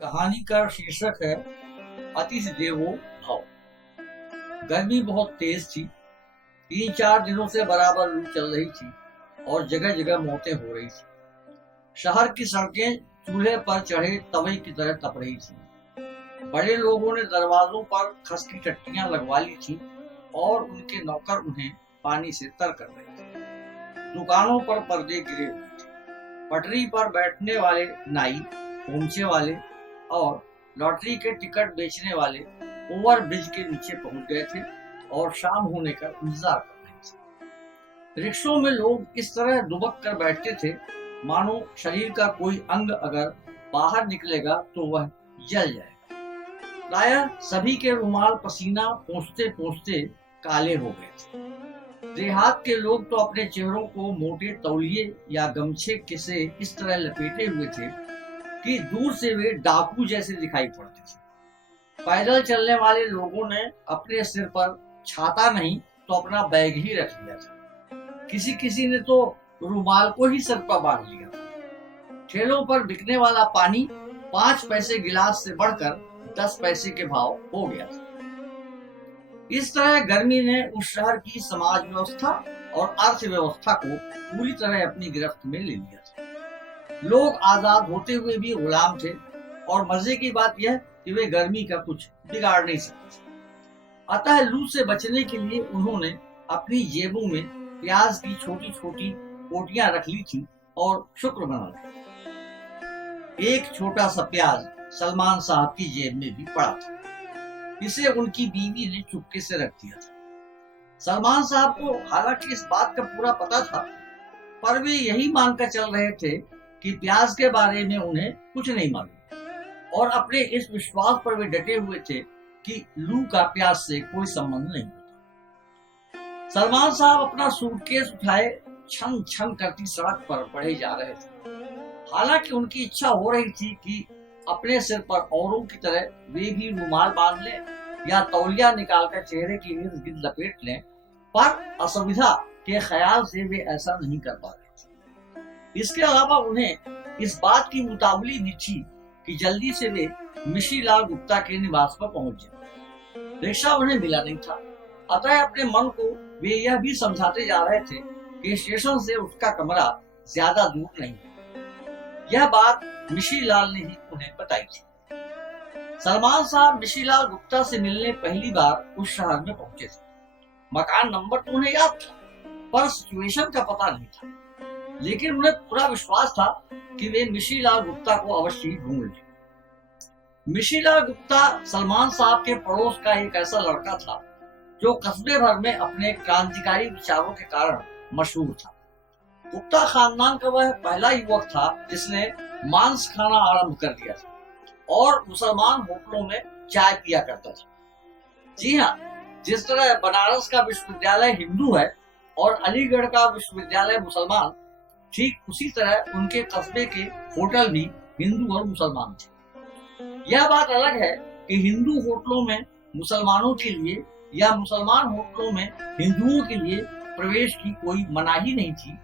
कहानी का शीर्षक है अतिथि देवो भव। गर्मी बहुत तेज थी। 3-4 दिनों से बराबर लू चल रही थी और जगह जगह मौतें हो रही थी। शहर की सड़कें चूल्हे पर चढ़े तवे की तरह तप रही थी। बड़े लोगों ने दरवाजों पर खस की टट्टियां लगवा ली थी और उनके नौकर उन्हें पानी से तर कर रहे थे। दुकानों पर पर्दे गिरे हुए थे। पटरी पर बैठने वाले नाई, पहुंचे वाले और लॉटरी के टिकट बेचने वाले ओवर ब्रिज के नीचे पहुंच गए थे और शाम होने का इंतजार कर रहे थे। रिक्शों में लोग इस तरह दुबक कर बैठते थे मानो शरीर का कोई अंग अगर बाहर निकलेगा तो वह जल जाएगा। प्रायः सभी के रुमाल पसीना पोंछते पोंछते काले हो गए थे। देहात के लोग तो अपने चेहरों को मोटे तौलिए या गमछे से इस तरह लपेटे हुए थे कि दूर से वे डाकू जैसे दिखाई पड़ते थे। पैदल चलने वाले लोगों ने अपने सिर पर छाता नहीं तो अपना बैग ही रख लिया था। किसी किसी ने तो रुमाल को ही सिर पर बांध लिया था। ठेलों पर बिकने वाला पानी 5 पैसे गिलास से बढ़कर 10 पैसे के भाव हो गया था। इस तरह गर्मी ने उस शहर की समाज व्यवस्था और अर्थव्यवस्था को पूरी तरह अपनी गिरफ्त में ले लिया था। लोग आजाद होते हुए भी गुलाम थे और मजे की बात यह कि वे गर्मी का कुछ बिगाड़ नहीं सकते। अतः लू से बचने के लिए उन्होंने अपनी जेबों में प्याज की छोटी छोटी पोटियां रख ली थी और शुक्र मना लिया। एक छोटा सा प्याज सलमान साहब की जेब में भी पड़ा था। इसे उनकी बीवी ने चुपके से रख दिया था। सलमान साहब को हालांकि इस बात का पूरा पता था, पर वे यही मानकर चल रहे थे कि प्याज के बारे में उन्हें कुछ नहीं मालूम और अपने इस विश्वास पर वे डटे हुए थे कि लू का प्याज से कोई संबंध नहीं होता। सलमान साहब अपना सूटकेस उठाए छन छन करती सड़क पर बढ़े जा रहे थे। हालांकि उनकी इच्छा हो रही थी कि अपने सिर पर औरों की तरह वे भी रुमाल बांध लें या तौलिया निकालकर चेहरे के इर्द गिर्द लपेट लें, पर असुविधा के ख्याल से वे ऐसा नहीं कर पा रहे थे। इसके अलावा उन्हें इस बात की उतावली भी थी कि जल्दी से वे मिश्री लाल गुप्ता के निवास पर पहुंच जाए। रिक्शा उन्हें मिला नहीं था, अतः अपने मन को वे यह भी समझाते जा रहे थे कि स्टेशन से उसका कमरा ज्यादा दूर नहीं है। यह बात मिश्री लाल ने ही उन्हें बताई थी। सलमान साहब मिश्री लाल गुप्ता से मिलने पहली बार उस शहर में पहुंचे थे। मकान नंबर तो उन्हें याद था, पर सिचुएशन का पता नहीं था। लेकिन उन्हें पूरा विश्वास था कि वे मिश्री लाल गुप्ता को अवश्य ही ढूंढ लेंगे। मिश्री लाल गुप्ता सलमान साहब के पड़ोस का एक ऐसा लड़का था जो कस्बे भर में अपने क्रांतिकारी विचारों के कारण मशहूर था। गुप्ता खानदान का वह पहला युवक था जिसने मांस खाना आरंभ कर दिया था और मुसलमान होटलों में चाय पिया करता था। जी हाँ, जिस तरह बनारस का विश्वविद्यालय हिंदू है और अलीगढ़ का विश्वविद्यालय मुसलमान, ठीक उसी तरह उनके कस्बे के होटल भी हिंदू और मुसलमान थे। यह बात अलग है कि हिंदू होटलों में मुसलमानों के लिए या मुसलमान होटलों में हिंदुओं के लिए प्रवेश की कोई मनाही नहीं थी।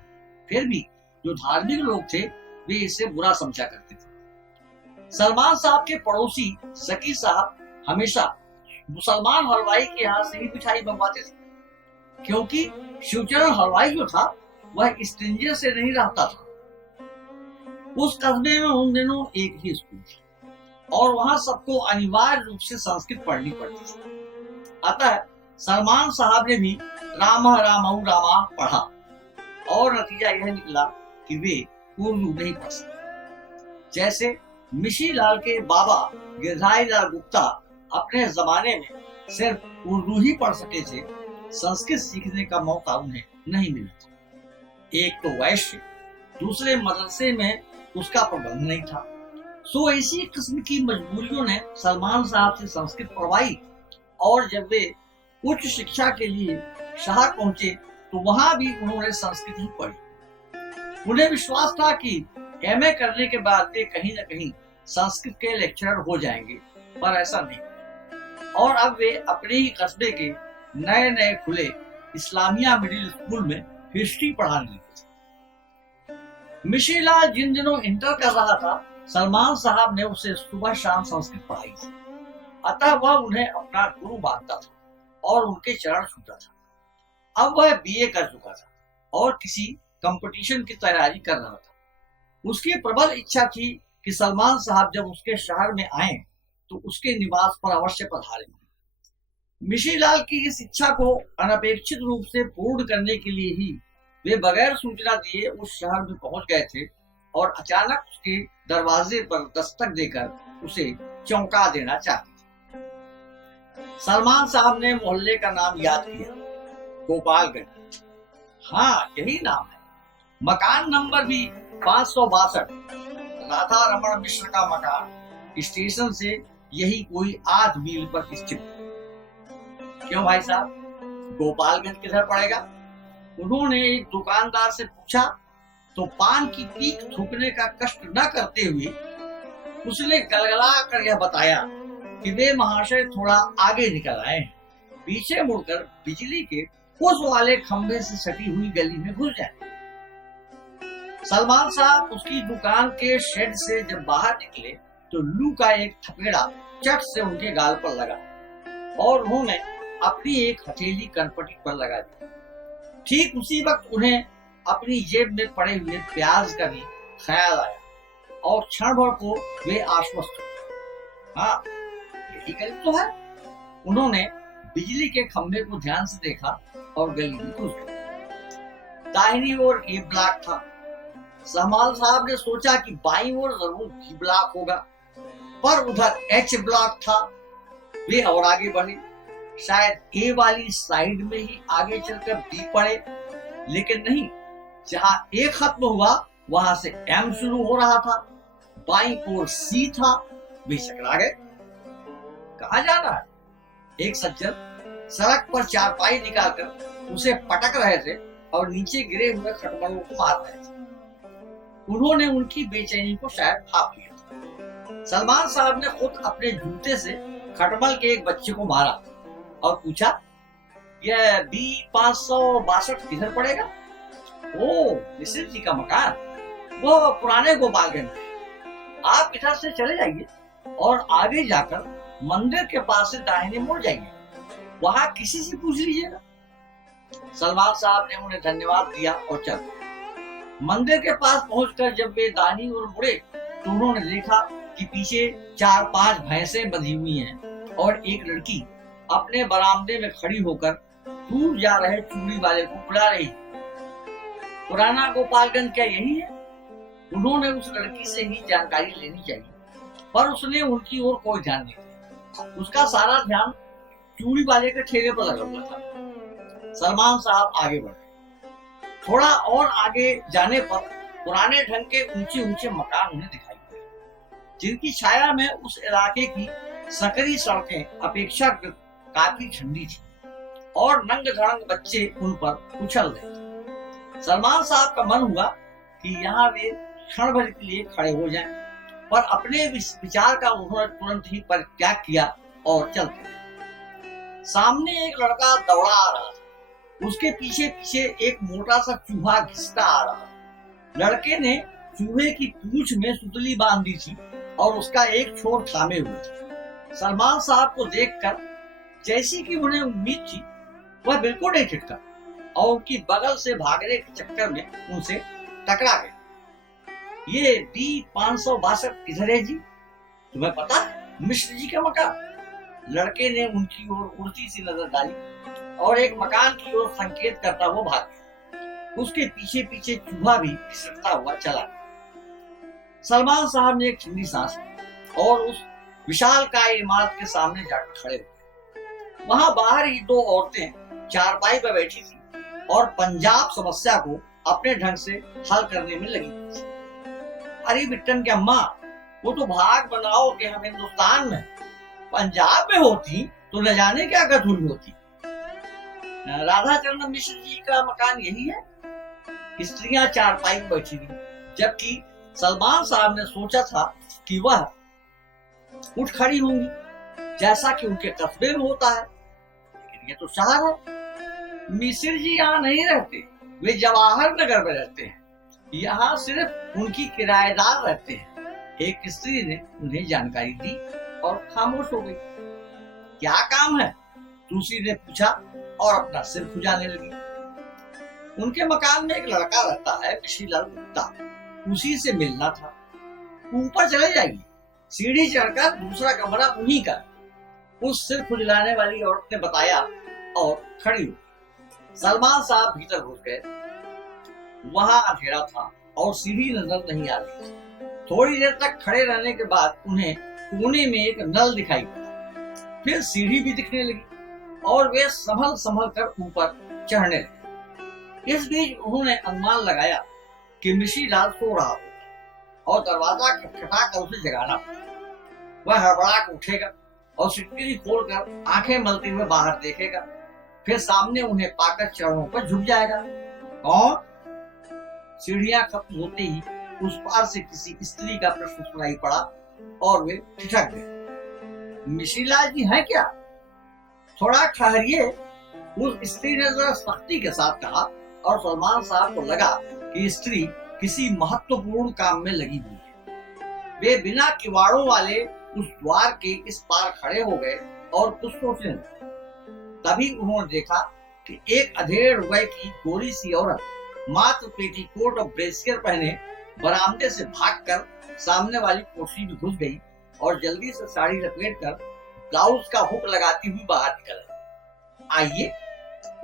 फिर भी जो धार्मिक लोग थे वे इसे बुरा समझा करते थे। सलमान साहब के पड़ोसी सकी साहब हमेशा मुसलमान हलवाई के यहाँ से ही मिठाई मंगवाते थे, क्योंकि शिवचरण हलवाई जो था वह स्ट्रेंजर से नहीं रहता था। उस कस्बे में उन दिनों एक ही स्कूल था और वहां सबको अनिवार्य रूप से संस्कृत पढ़नी पड़ती थी। अतः सलमान साहब ने भी रामा रामाऊ रामा पढ़ा और नतीजा यह निकला कि वे उर्दू नहीं पढ़ सके। जैसे मिश्री लाल के बाबा गिरधारी लाल गुप्ता अपने जमाने में सिर्फ उर्दू ही पढ़ सके थे, संस्कृत सीखने का मौका उन्हें नहीं मिला था। एक तो वैश्य, दूसरे मदरसे में उसका प्रबंध नहीं था। सो इसी किस्म की मजबूरियों ने सलमान साहब से संस्कृत पढ़वाई और जब वे उच्च शिक्षा के लिए शहर पहुंचे तो वहां भी उन्होंने संस्कृत ही पढ़ी। उन्हें विश्वास था कि एमए करने के बाद वे कहीं न कहीं संस्कृत के लेक्चरर हो जाएंगे, पर ऐसा नहीं। और अब वे अपने ही कस्बे के नए नए खुले इस्लामिया मिडिल स्कूल में हिस्ट्री पढ़ाने लगे थे। मिश्री लाल जिन दिनों इंटर कर रहा था सलमान साहब ने उसे सुबह शाम संस्कृत पढ़ाई थी, अतः वह उन्हें अपना गुरु मानता था और उनके चरण छूता था। अब वह बीए कर चुका था और किसी कंपटीशन की तैयारी कर रहा था। उसकी प्रबल इच्छा थी कि सलमान साहब जब उसके शहर में आए तो उसके निवास पर अवश्य पधारेंगे। मिशीलाल की इस इच्छा को अनपेक्षित रूप से पूर्ण करने के लिए ही वे बगैर सूचना दिए उस शहर में पहुंच गए थे और अचानक उसके दरवाजे पर दस्तक देकर उसे चौंका देना चाहते थे। सलमान साहब ने मोहल्ले का नाम याद किया, गोपालगंज। हाँ, यही नाम है। मकान नंबर भी 562, राधा रमन मिश्र का मकान स्टेशन से यही कोई 8 मील पर स्थित। क्यों भाई साहब, गोपालगंज किधर पड़ेगा? उन्होंने एक दुकानदार से पूछा तो पान की पीक थूकने का कष्ट न करते हुए उसने गलगला कर यह बताया कि वे महाशय थोड़ा आगे निकल आए हैं, पीछे मुड़कर बिजली के उस वाले खंभे से सटी हुई गली में घुस जाए। सलमान साहब उसकी दुकान के शेड से जब बाहर निकले तो लू का एक थपेड़ा चट से उनके गाल पर लगा और उन्होंने अपनी एक हथेली कनपटी पर लगा दी। ठीक उसी वक्त उन्हें अपनी जेब में पड़े हुए प्याज का भी ख्याल आया और क्षण भर को वे आश्वस्त हुए। हाँ, यही गली तो है। उन्होंने बिजली के खंभे को ध्यान से देखा और गली में घुस गए। दाहिनी ओर ए ब्लॉक था। सलमान साहब ने सोचा कि बाईं ओर जरूर बी ब्लॉक होगा, पर उधर एच ब्लॉक था। वे और आगे बढ़े, शायद ए वाली साइड में ही आगे चलकर बी पड़े, लेकिन नहीं, जहां ए खत्म हुआ वहां से एम शुरू हो रहा था। बाईं ओर सी था। वे चकरा गए। कहां जाना है? एक सज्जन सड़क पर चारपाई निकालकर उसे पटक रहे थे और नीचे गिरे हुए खटमलों को मार रहे थे। उन्होंने उनकी बेचैनी को शायद भाप लिया। सलमान साहब ने खुद अपने जूते से खटमल के एक बच्चे को मारा और पूछा, यह बी 562 किधर पड़ेगा? ओ, मिश्र जी का मकान, वो पुराने गोपालगंज में। आप इधर से चले जाइए और आगे जाकर मंदिर के पास से दाहिने मुड़ जाइए, वहां किसी से पूछ लीजिएगा। सलमान साहब ने उन्हें धन्यवाद दिया और चल। मंदिर के पास पहुंचकर जब वे दाहिनी ओर मुड़े तो उन्होंने देखा कि पीछे 4-5 भैंसें बंधी हुई हैं और एक लड़की अपने बरामदे में खड़ी होकर दूर जा रहे चूड़ी वाले को बुला रही। पुराना गोपालगंज क्या यही है? उन्होंने उस लड़की से ही जानकारी लेनी चाहिए, पर उसने उनकी ओर कोई ध्यान नहीं दिया। उसका सारा ध्यान चूड़ी वाले के ठेले पर लगा हुआ था। सलमान साहब आगे बढ़े। थोड़ा और आगे जाने पर पुराने ढंग के ऊंचे ऊंचे मकान उन्हें दिखाई पड़े, जिनकी छाया में उस इलाके की सकरी सड़कें अपेक्षाकृत काफी ठंडी थी और नंग धड़ंग बच्चे उन पर उछल रहे थे। सलमान साहब का मन हुआ कि यहाँ वे क्षण भर के लिए खड़े हो जाएं, पर अपने विचार का उन्होंने तुरंत ही परित्याग किया और चल पड़े। सामने एक लड़का दौड़ा आ रहा था। उसके पीछे पीछे एक मोटा सा चूहा घिसता आ रहा। लड़के ने चूहे की पूंछ में सुतली बांध दी थी और उसका एक छोर थामे हुए थे। सलमान साहब को देखकर जैसी कि उन्हें उम्मीद थी, वह बिल्कुल नहीं ठिठका और उनकी बगल से भागने के चक्कर में उनसे टकरा गया। ये बी 562 किधर है जी? तुम्हें पता है? मिश्र जी का मकान। लड़के ने उनकी ओर उड़ती सी नजर डाली और एक मकान की ओर संकेत करता हुआ भाग गया। उसके पीछे पीछे चूहा भी खिसकता हुआ चला गया। सलमान साहब ने एक ठंडी सांस ली और उस विशालकाय इमारत के सामने जाकर खड़े हुए। वहां बाहर ही 2 औरतें चारपाई पर बैठी थी और पंजाब समस्या को अपने ढंग से हल करने में लगी थी। अरे बिट्टन के अम्मा, वो तो भाग बनाओ कि हम हिंदुस्तान में, पंजाब में होती तो न जाने क्या गत हुई होती। राधा चरण मिश्र जी का मकान यही है। स्त्रियां चारपाई में बैठी थी, जबकि सलमान साहब ने सोचा था कि वह उठ खड़ी होंगी जैसा कि उनके कस्बे में होता है, लेकिन ये तो शहर है। मिश्र जी यहाँ नहीं रहते, वे जवाहर नगर में रहते हैं। यहाँ सिर्फ उनकी किराएदार रहते हैं। एक स्त्री ने उन्हें जानकारी दी और खामोश हो गई। क्या काम है? दूसरी ने पूछा और अपना सिर खुजाने लगी। उनके मकान में एक लड़का रहता है, मिशीलाल गुप्ता, उसी से मिलना था। ऊपर चले जाइए। सीढ़ी चढ़कर दूसरा कमरा उन्हीं का। उस सिर खुजलाने वाली औरत ने बताया और खड़ी हो। सलमान साहब भीतर घुस गए। वहां अंधेरा था और सीढ़ी नजर नहीं आ रही थी। थोड़ी देर तक खड़े रहने के बाद उन्हें कोने में एक नल दिखाई पड़ा। फिर सीढ़ी भी दिखने लगी और वे संभल संभल कर ऊपर चढ़ने लगे। इस बीच उन्होंने अनुमान लगाया कि मिशीलाल सो रहा हो और दरवाजा खटखटाकर उसे जगाना पड़ा। वह हड़बड़ा कर उठेगा और सिटकिनी खोलकर आंखें मलते हुए बाहर देखेगा। फिर सामने उन्हें पाकर चरणों पर झुक जाएगा। कौन? सीढ़ियां खत्म होते ही उस पार से किसी स्त्री का प्रश्न सुनाई पड़ा और वे ठिठक गए। मिशीलाल जी हैं क्या? थोड़ा ठहरिए, उस स्त्री ने जरा सख्ती के साथ कहा और सलमान साहब को लगा कि स्त्री किसी महत्वपूर्ण काम में लगी हुई है। वे बिना किवाड़ों वाले उस द्वार के इस पार खड़े हो गए और कुछ सोचने लगे। तभी उन्होंने देखा कि एक अधेड़ वय की गोरी सी औरत मात्र पेटीकोट और ब्रेसियर पहने बरामदे से भागकर सामने वाली कोठरी में घुस गई और जल्दी से साड़ी लपेटकर ब्लाउज का हुक लगाती हुई बाहर निकल गई। आइए,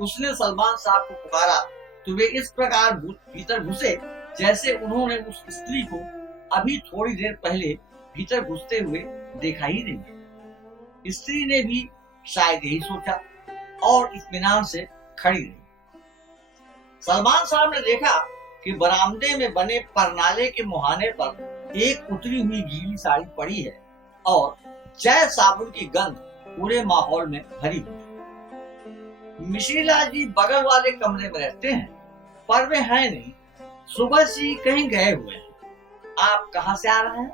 उसने सलमान साहब को पुकारा तो वे इस प्रकार भीतर घुसे जैसे उन्होंने उस स्त्री को अभी थोड़ी देर पहले भीतर घुसते हुए देखा ही नहीं। स्त्री ने भी शायद यही सोचा और इत्मीनान से खड़ी रही। सलमान साहब ने देखा कि बरामदे में बने परनाले के मुहाने पर एक उतरी हुई गीली साड़ी पड़ी है और जय साबुन की गंध पूरे माहौल में भरी हुई है। मिशीलाल जी बगल वाले कमरे में रहते हैं, पर वे हैं नहीं। सुबह से कहीं गए हुए हैं। आप कहाँ से आ रहे हैं?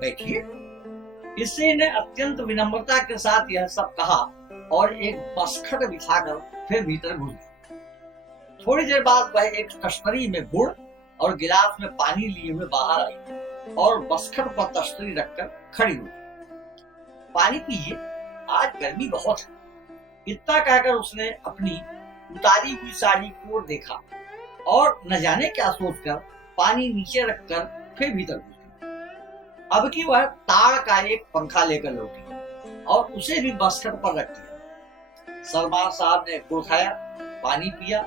बैठिए। स्त्री ने अत्यंत विनम्रता के साथ यह सब कहा और एक बसखट बिछाकर फिर भीतर घुस गई। थोड़ी देर बाद वह एक तश्तरी में गुड़ और गिलास में पानी लिए हुए बाहर आई और बसखट पर तश्तरी रखकर खड़ी हुई। पानी पीजिए, आज गर्मी बहुत है। इतना कहकर उसने अपनी उतारी हुई साड़ी को देखा और न जाने क्या सोचकर पानी नीचे रखकर फिर भीतर घुस गई। अब की वह ताड़ का एक पंखा लेकर लौटी और उसे भी बसखट पर रख दिया। सलमान साहब ने गुड़ खाया, पानी पिया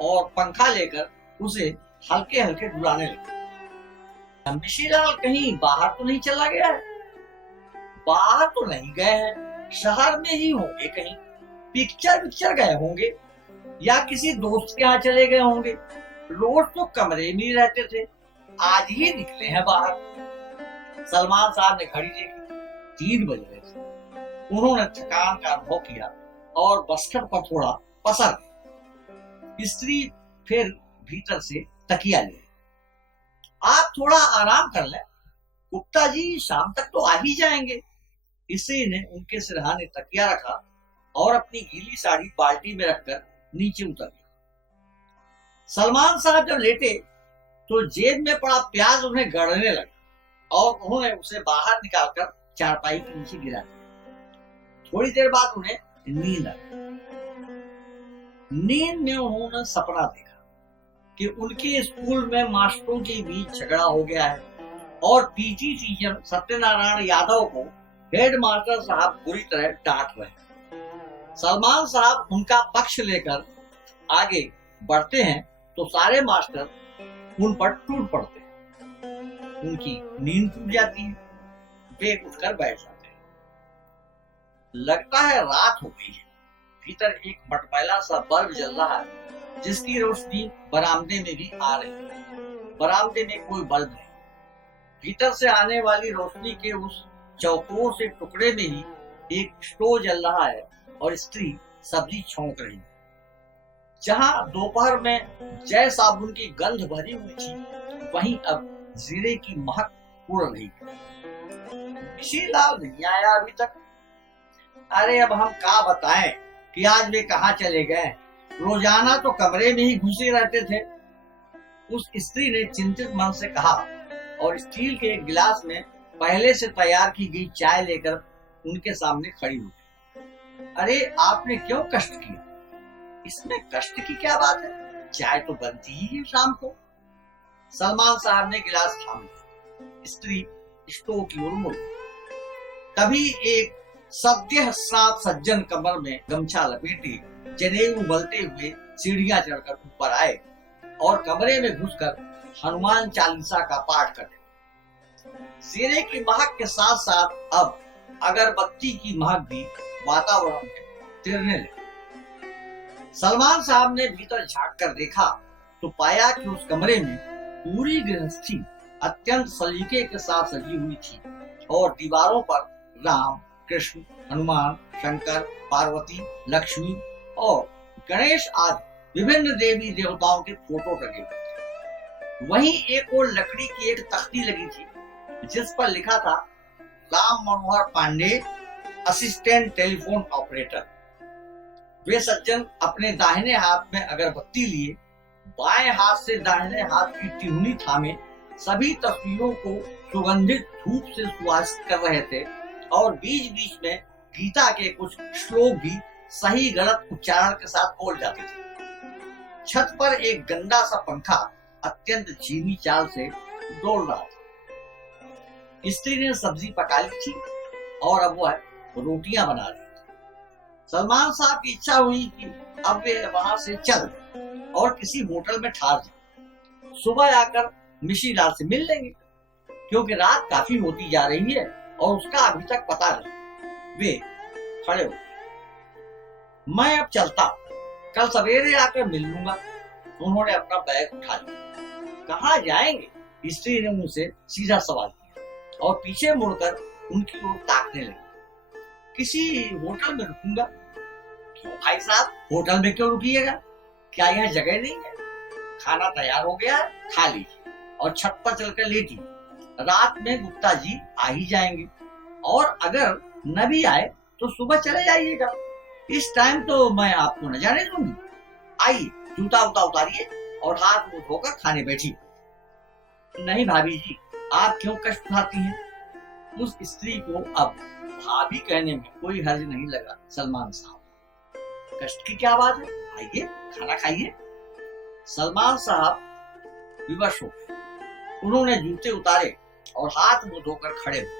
और पंखा लेकर उसे हल्के हल्के डुलाने लगे। मिशीलाल कहीं बाहर तो नहीं चला गया है? बाहर तो नहीं गए हैं, शहर में ही होंगे, कहीं पिक्चर गए होंगे या किसी दोस्त के यहाँ चले गए होंगे। रोज तो कमरे में ही रहते थे, आज ही निकले हैं बाहर। सलमान साहब ने घड़ी देखी, 3 बज रहे थे। उन्होंने थकान का अनुभव किया और बसखट पर थोड़ा पसर गए। स्त्री फिर भीतर से तकिया ले, आप थोड़ा आराम कर लें, गुप्ता जी शाम तक तो आ ही जाएंगे। स्त्री ने उनके सिरहाने तकिया रखा और अपनी गीली साड़ी बाल्टी में रखकर नीचे उतर गई। सलमान साहब जब लेटे तो जेब में पड़ा प्याज उन्हें गड़ने लगा और उन्होंने उसे बाहर निकालकर चारपाई के नीचे गिरा दिया। थोड़ी देर बाद उन्हें नींद आ गई। नींद में उन्होंने सपना देखा कि उनके स्कूल में मास्टरों के बीच झगड़ा हो गया है और पीटी टीचर सत्यनारायण यादव को हेड मास्टर साहब बुरी तरह डांट रहे हैं। सलमान साहब उनका पक्ष लेकर आगे बढ़ते हैं तो सारे मास्टर उन पर टूट पड़ते हैं। उनकी नींद टूट जाती है, वे उठकर बैठ जाते हैं। लगता है रात हो गई है। भीतर एक मटमैला सा बल्ब जल रहा है जिसकी रोशनी बरामदे में भी आ रही है। बरामदे में कोई बल्ब नहीं। भीतर से आने वाली रोशनी के उस चौकोर से टुकड़े में ही एक स्टोव जल रहा है और स्त्री सब्जी छौंक रही है। जहां दोपहर में जय साबुन की गंध भरी हुई थी, वहीं अब जीरे की महक उड़ रही है। मिशीलाल नहीं आया अभी तक। अरे अब हम क्या बताएं कि आज वे कहाँ चले गए। रोजाना तो कमरे में ही घुसे रहते थे। उस स्त्री ने चिंतित मन से कहा और स्टील के एक गिलास में पहले से तैयार की गई चाय लेकर उनके सामने खड़ी हो गई। अरे आपने क्यों कष्ट किया? इसमें कष्ट की क्या बात है, चाय तो बनती ही है शाम को। सलमान साहब ने गिलास थाम लिया। स्त्री स्टोव की ओर मुड़ी। तभी एक सद्य स्नात सज्जन कमर में गमछा लपेटे जनेऊ उबलते हुए सीढ़ियां चढ़कर ऊपर आए और कमरे में घुसकर हनुमान चालीसा का पाठ करते। सीरे की महक के साथ साथ अब अगरबत्ती की महक भी वातावरण में तिरने लगी। सलमान साहब ने भीतर झांक कर देखा तो पाया कि उस कमरे में पूरी गृहस्थी अत्यंत सलीके के साथ सजी हुई थी और दीवारों पर राम, कृष्ण, हनुमान, शंकर, पार्वती, लक्ष्मी और गणेश आदि विभिन्न देवी देवताओं के फोटो लगे हुए थे। वहीं एक और लकड़ी की एक तख्ती लगी थी जिस पर लिखा था Ram Manohar Pandey, assistant telephone operator. वे सज्जन अपने दाहिने हाथ में अगरबत्ती लिए बाएं हाथ से दाहिने हाथ की टिहुनी थामे सभी तस्वीरों को सुगंधित धूप से सुवासित कर रहे थे और बीच बीच में गीता के कुछ श्लोक भी सही गलत उच्चारण के साथ बोल जाते थे। छत पर एक गंदा सा पंखा अत्यंत धीमी चाल से डोल रहा था। स्त्री ने सब्जी पका ली थी और अब वह रोटियां बना रही थी। सलमान साहब की इच्छा हुई कि अब वे वहां से चल और किसी होटल में ठहर जाए। सुबह आकर मिश्री लाल से मिल लेंगे क्योंकि रात काफी होती जा रही है और उसका अभी तक पता नहीं। वे खड़े हो, मैं अब चलता, कल सवेरे आकर मिल लूंगा। उन्होंने अपना बैग उठा लिया। कहाँ जाएंगे? स्त्री ने उनसे सीधा सवाल किया और पीछे मुड़कर उनकी ओर ताकने लगी। किसी होटल में रुकूंगा। क्यों भाई साहब, होटल में क्यों रुकिएगा? क्या यहाँ जगह नहीं है? खाना तैयार हो गया है, खा लीजिए और छत पर चलकर लेटिए। रात में गुप्ता जी आ ही जाएंगे और अगर न भी आए तो सुबह चले जाइएगा। इस टाइम तो मैं आपको न जाने दूंगी। आइए, जूता उता उतारिए और हाथ मुंह धोकर खाने बैठिए। नहीं भाभी जी, आप क्यों कष्ट उठाती हैं? उस स्त्री को अब भाभी कहने में कोई हर्ज नहीं लगा। सलमान साहब, कष्ट की क्या बात है, आइए खाना खाइए। सलमान साहब विवश हो गए। उन्होंने जूते उतारे और हाथ मुंह धोकर खड़े हुए।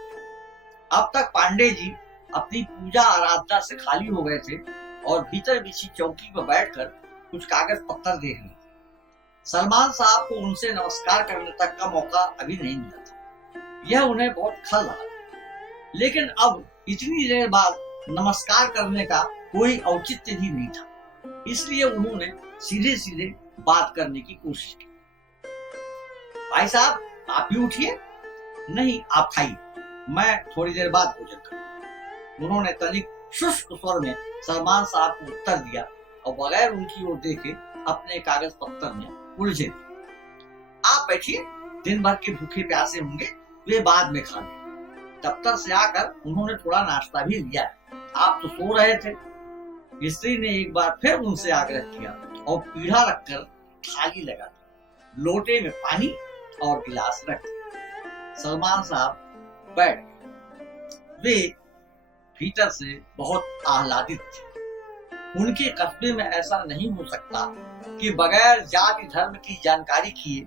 अब तक पांडे जी अपनी पूजा आराधना से खाली हो गए थे और भीतर बिछी चौकी पर बैठकर कुछ कागज पत्थर देख रहे थे। सलमान साहब को उनसे नमस्कार करने तक का मौका अभी नहीं मिला था। यह उन्हें बहुत खल रहा था, लेकिन अब इतनी देर बाद नमस्कार करने का कोई औचित्य भी नहीं था। इसलिए उन्होंने सीधे सीधे बात करने की कोशिश की। भाई साहब, आप भी उठिए। नहीं, आप खाइए, मैं थोड़ी देर बाद भोजन करूंगा। उन्होंने तनिक शुष्क स्वर में सलमान साहब को उत्तर दिया और बगैर उनकी ओर देखे अपने कागज पत्तर में उलझे थे। आप बैठिए, दिन भर के भूखे प्यासे होंगे, वे बाद में खा लेंगे। दफ्तर से आकर उन्होंने थोड़ा नाश्ता भी लिया है। आप तो सो रहे थे। स्त्री ने एक बार फिर उनसे आग्रह किया और पीढ़ा रखकर थाली लगा दी। लोटे में पानी और गिलास रख दिया। सलमान साहब बैठ गए। वे भीतर से बहुत आह्लादित थे। उनके कस्बे में ऐसा नहीं हो सकता कि बगैर जाति धर्म की जानकारी किए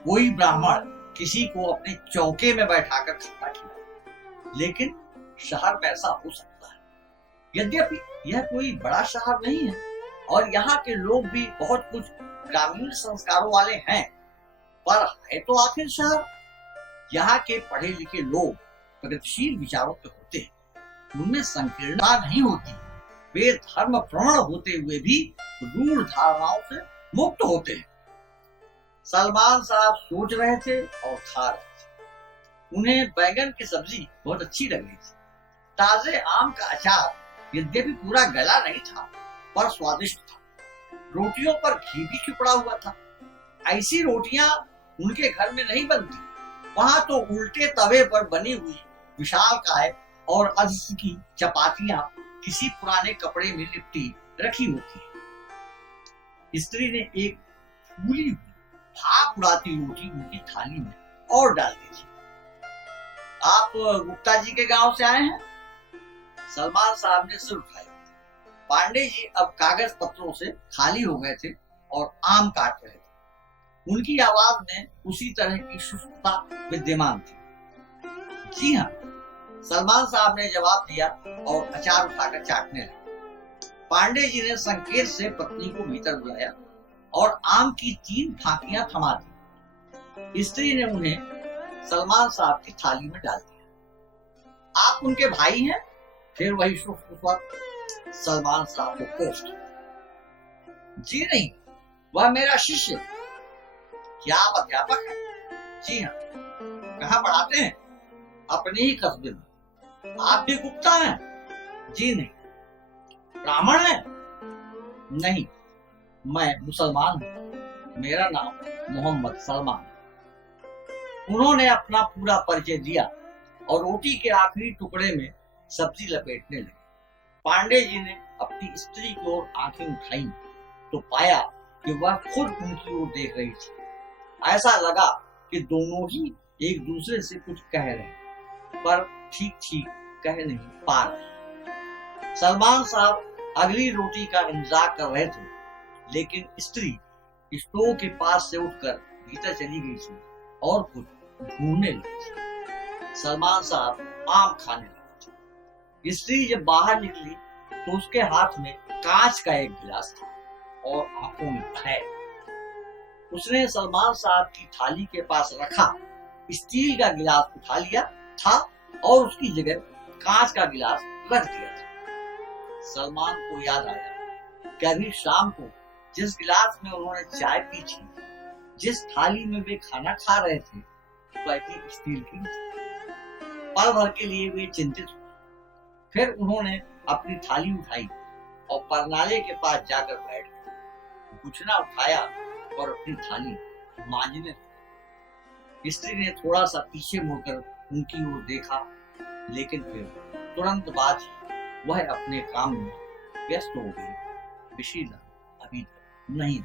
कोई ब्राह्मण किसी को अपने चौके में बैठाकर खाना खिलाए, लेकिन शहर में ऐसा हो सकता है। यद्यपि यह कोई बड़ा शहर नहीं है और यहाँ के लोग भी बहुत कुछ ग्रामीण संस्कारों वाले हैं, पर है तो आखिर शहर। यहाँ के पढ़े लिखे लोग प्रगतिशील विचारों के होते हैं, उनमें संकीर्णता नहीं होती। वे धर्म प्रवण होते हुए भी रूढ़ धारणाओं से मुक्त होते हैं। सलमान साहब सोच रहे थे और खा रहे थे। उन्हें बैंगन की सब्जी बहुत अच्छी लग रही थी। ताजे आम का अचार यद्यपि पूरा गला नहीं था पर स्वादिष्ट था। रोटियों पर घी भी चिपड़ा हुआ था। ऐसी रोटियां उनके घर में नहीं बनती। वहां तो उल्टे तवे पर बनी हुई विशालकाय और अधस की चपातियां किसी पुराने कपड़े में लिपटी रखी होती है। स्त्री ने एक फूली हुई भाप उड़ाती रोटी उनकी थाली में और डाल दी थी। आप गुप्ता जी के गांव से आए हैं? सलमान साहब ने सिर उठाया। पांडे जी अब कागज पत्रों से खाली हो गए थे और आम काट रहे थे। उनकी आवाज में उसी तरह की शुष्कता विद्यमान थी। जी हाँ, सलमान साहब ने जवाब दिया और अचार उठाकर चाटने लगे। पांडे जी ने संकेत से पत्नी को भीतर बुलाया और आम की 3 फांकियां थमा दी। स्त्री ने उन्हें सलमान साहब की थाली में डाल दिया। आप उनके भाई हैं? फिर वही शुष्क स्वर सलमान साहब को कोष्ठ। जी नहीं, वह मेरा शिष्य। क्या आप अध्यापक हैं? जी हाँ। कहाँ पढ़ाते हैं? अपने ही कस्बे में। आप भी गुप्ता हैं? जी नहीं। ब्राह्मण हैं? नहीं, मैं मुसलमान हूँ। मेरा नाम मोहम्मद सलमान। उन्होंने अपना पूरा परिचय दिया और रोटी के आखिरी टुकड़े में सब्जी लपेटने लगे। पांडे जी ने अपनी स्त्री की ओर आंखें उठाई तो पाया कि वह खुद उनकी ओर देख रही थी। ऐसा लगा कि दोनों ही एक दूसरे से कुछ कह रहे हैं, पर ठीक ठीक कह नहीं पा रहे। सलमान साहब अगली रोटी का इंतजार कर रहे थे, लेकिन स्त्री स्टोव के पास से उठकर भीतर चली गई थी और कुछ ढूंढने लगी थी। सलमान साहब आम खाने लगे थे। स्त्री जब बाहर निकली तो उसके हाथ में कांच का एक गिलास था और आंखों में भय। उसने सलमान साहब की थाली के पास रखा स्टील का गिलास उठा लिया था और उसकी जगह कांच का गिलास रख दिया था। सलमान को याद आया कि अभी शाम को जिस गिलास में उन्होंने चाय पी थी, जिस थाली में वे खाना खा रहे थे, वह भी स्टील की थी। पल भर के लिए वे चिंतित हुए। फिर उन्होंने अपनी थाली उठाई और परनाले के पास जाकर बैठ गए। गुछना उठाया और अपनी थाली मांजने लगे। स्त्री ने थोड़ा सा पीछे मुड़कर उनकी ओर देखा, लेकिन फिर तुरंत बाद ही वह अपने काम में व्यस्त हो गई। विशीला अभी तक नहीं